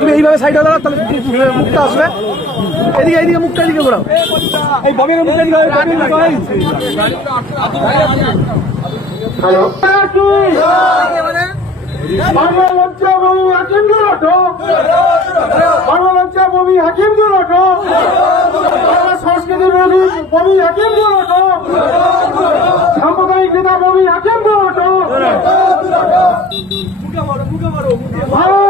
তুমি এইভাবে সাইডে দাঁড়াও তাহলে মুখটা আসবে। এদিকে এইদিকে মুখটা এদিকে ঘোরাও। এই ববির মুখটা এদিকে। হ্যালো। বাংলা লজ্জা বমি হাকিম দুরাটো বাংলা লজ্জা বমি হাকিম দুরাটো বাংলা সংস্কৃতি বিরোধী বমি হাকিম দুরাটো সাম্প্রদায়িক নেতা বমি হাকিম দুরাটো ভারত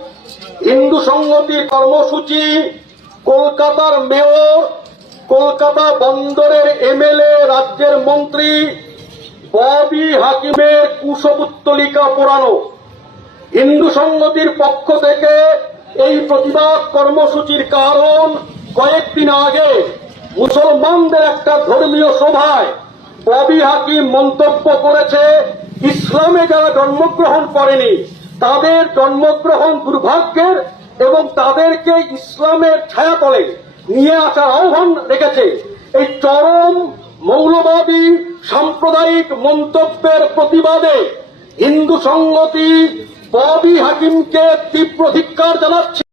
হিন্দু সংহতির কর্মসূচি, কলকাতার মেয়র, কলকাতা বন্দরের এমএলএ, রাজ্যের মন্ত্রী, ববি হাকিমের কুশপুত্তলিকা পোড়ানো। হিন্দু সংগতির পক্ষ থেকে এই প্রতিবাদ কর্মসূচির কারণ কয়েকদিন আগে মুসলমানদের একটা ধর্মীয় সভায় ববি হাকিম মন্তব্য করেছে, ইসলামে যারা জন্মগ্রহণ করেনি তাদের জন্মগ্রহণ দুর্ভাগ্যের এবং তাদেরকে ইসলামের ছায়াতলে নিয়ে আসার আহ্বান রেখেছে। এই চরম মৌলবাদী সাম্প্রদায়িক মন্তব্যের প্রতিবাদে হিন্দু সংগতি ববি হাকিমকে তীব্র ধিক্কার জানাচ্ছে।